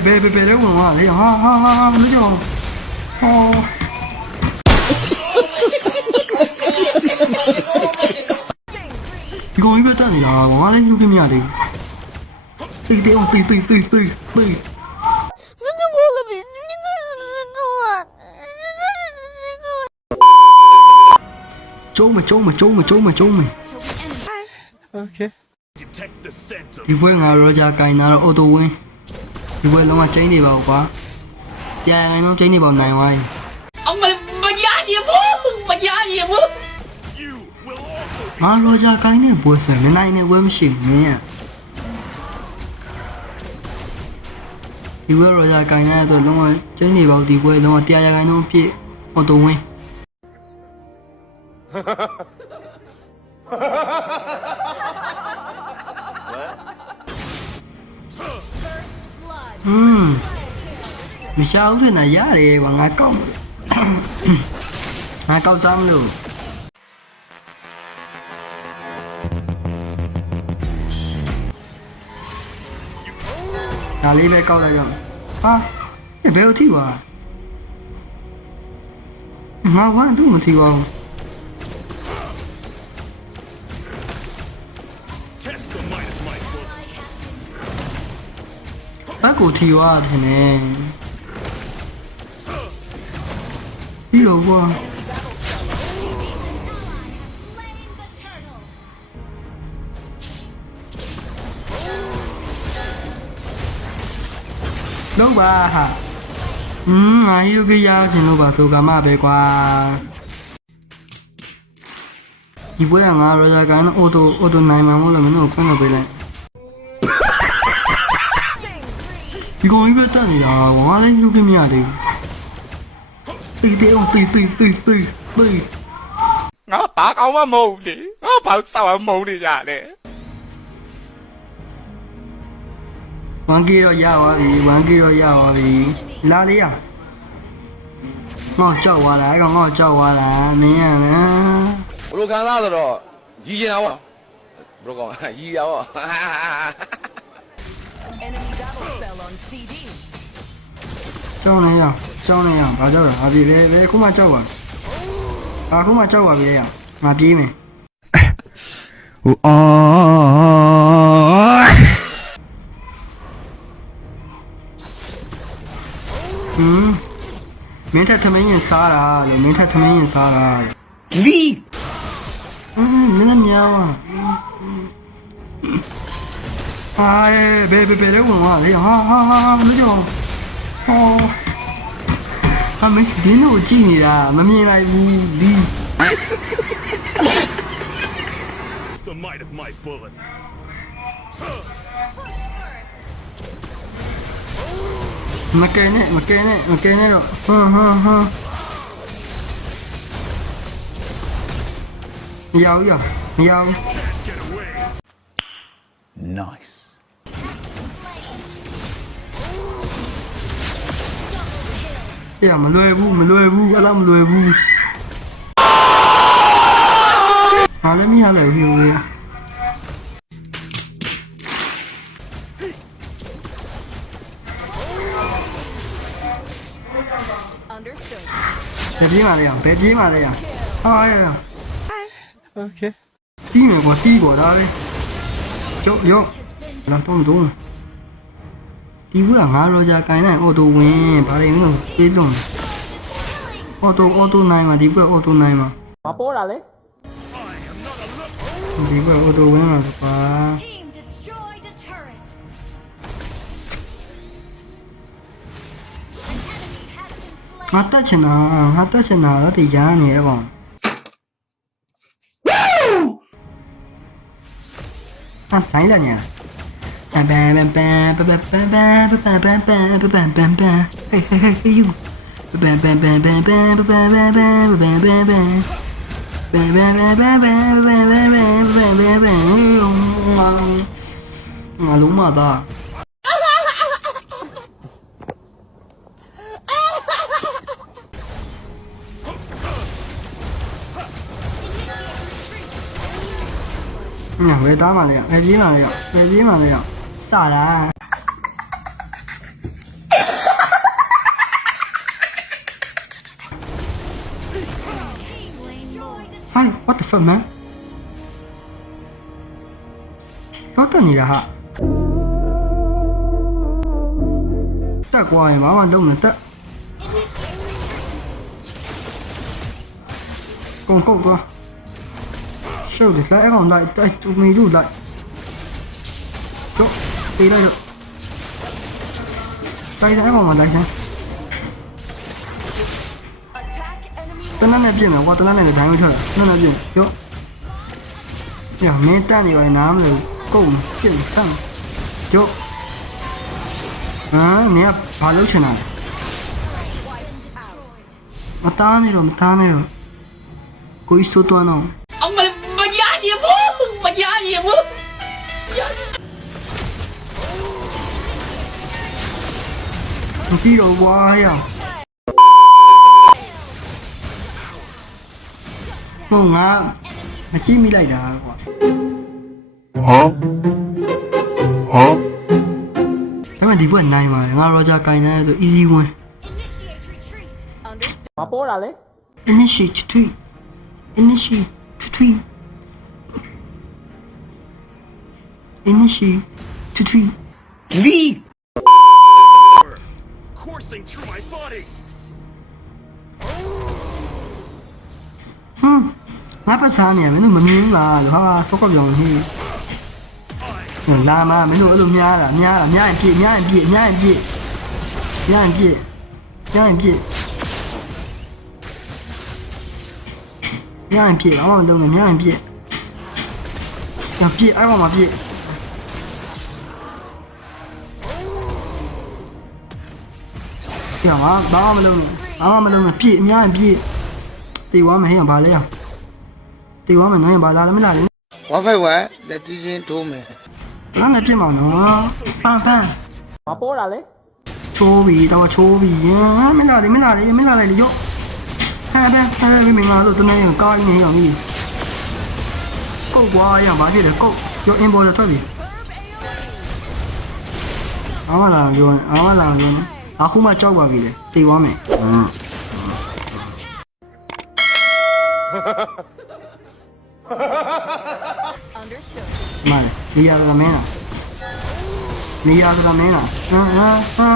别来问我，哎呀，哈，那就，哦。你讲一个蛋的呀，我那就给面的，对，真的过了没？你都是这个，周没。Okay. ဒီပွဲငါရောဂျာကိုင်နာတော့အော်တိုဝင်းဒီပွဲလုံးဝကျင်းနေပါဘူးကွာတရားရင်လုံးကျင်းနေပါနိုင်သွားပြီမရရဘူးငါရောဂျာကိုင်နေပွဲဆိုရင်နိုင်နေပွဲမရှိဘူးမင်းอ่ะဒီပွဲရောဂျာကိုင်နေတော့လုံးဝကျင်းနေပါဘူးဒီပွဲလုံးဝတရားရင်လုံးအပြည့်အော်တိုဝင်းမရှားဘူးနဲ့ရတယ်ကွာငါကောက်ငါကောက်စားမလို့ဒါလေးပဲကောက်လိုက်ကြဟာဘယ်လိုထိပါငါဝမ်းတို့မထိပါဘူးဘက်ကိုထီရွာတယ်နဲ့ဒီလိုကွာလုံးပါဟာငါဟီရိုကီရောက်ချင်လို့ပါဆိုကမှပဲကွာဒီပွဲကငါရောဂျာကန်အော်တိုနိုင်မှာမဟုတ်လားမင်းတို့ဖွင့်လို့ပေးလိုက်ဒီကောင်ကြီးပဲတက်နေတာကွာငါလည်းယူခဲ့မရသေးဘူး对，我打搞乜冇嘅，我跑手啊冇嘅呀咧。玩機တော့ရပါပြီလာလေးရငေါ့ကြောက်သွားတာငေါ့ကြောက်သွားတာမင်းရနော်ဘလို့ခံစားတော့ရီးနေတာပေါ့ဘလို့ကောင်ရီးရပေါ့ကြောက်နေရဘာကြောက်တာအပြေပဲခုမှကြောက်ပါအခုမှကြောက်ပါပြီရငါပြေးမယ်ဟိုအော်မင်းထက်သမင်းရင်စားတာလို့မင်းထက်သမင်းရင်စားတာလီမင်းမြောင်းဟာဘယ်လဲဝင်သွားလေဟာမကြောက်ဟောအမေဒီလိုကြည့်နေတာမမြင်လိုက်ဘူးလီမကဲနဲ့တော့ဟမ်မရောက် nice အေးမလွယ်ဘူးအဲ့လိုမလွယ်ဘူးဟာလည်းမရလည်းဖြူရဘယ်ပြေးမှလဲဟာရ Okay. တီးမယ်ကွာတီးပေါ်ဒါပဲရောလာတော့ဒီဘက်ကငါရောဂျာကိုင်နိုင်အော်တိုဝင်ဘာတွေမျိုးပြေးလုံးအော်တိုနိုင်မှာဒီဘက်အော်တိုနိုင်မှာမပေါ်တာလေဒီဘက်အော်တိုဝင်မှာပါငါတက်ချင်တာတော့ဒီရားနေရကောင်ဆိုင်လာညာဘမ်you ဘငါလုံးမသားဝယ်သားမှလည်းပြေးမှလည်းစတာ fuck man တော့တက်နေတာဟာတက်ကွာရင်ဘာမှလုံးမတက်ကုန်ကုန်ကွာရှုပ်တယ်လိုက်အောင်လိုက်တိုက်တူမီတို့လိုက်တော့ပေးလိုက်တော့တိုက်ဆိုင်အောင်မလိုက်စမ်းတနက်နဲ့ပြင်မယ်ကွာတနက်နဲ့လည်းဒိုင်းဝှထွက်တာတနက်နဲ့ပြင်ရောညမင်းတက်နေပါနားမလို့ကုန်ပြင်ဆန်းရောနေကဘာလုပ်ချင်တာမသားနေတော့ကိုကြီးစိုးတွန်းတော့ ông mà giá gì bố mà giá gì bố မကြည့်တော့ဝါရမငါမကြည့်မိလိုက်တာကွာဒါမှဒီဘက်နိုင်ပါတယ်ငါရောဂျာကင်နေဆို easy win မပေါ်တာလေ initiate tweet initiate tweet Leave. Coursing through my body. ငါပတ်စားနေရမင်းတို့မမြင်လားဟာစောကပြောင်းဟေးလာမမင်းတို့အဲ့လိုများရင်ပြည့်ဘာမှမလုပ်နဲ့များရင်ပြည့်အဲ့ကောင်မပြည့်ဘာမှမလုပ်နဲ့ပြည့်များရင်ပြည့်တေဝါမဟဲ့ဘာလဲတေဝါမနိုင်ဘာလာမလားလေ 151လက်ကြီးချင်းထိုးမယ် ဘာနဲ့ပြည့်မှာနော်ပန်း မပေါ်တာလေ ချိုးပြီးတော့ချိုးပြီးမင်းလာလေရောဟဲ့မင်းငါတို့တနေ့ကကားနေအောင်ကြီးကုတ်ကွာရဘာဖြစ်လဲကုတ်ရောအင်ဘော်ထွက်ပြီအားမလာရောအခုမှကြောက်ပါပြီလေတေသွားမယ်နေရာကမင်းလားဟာ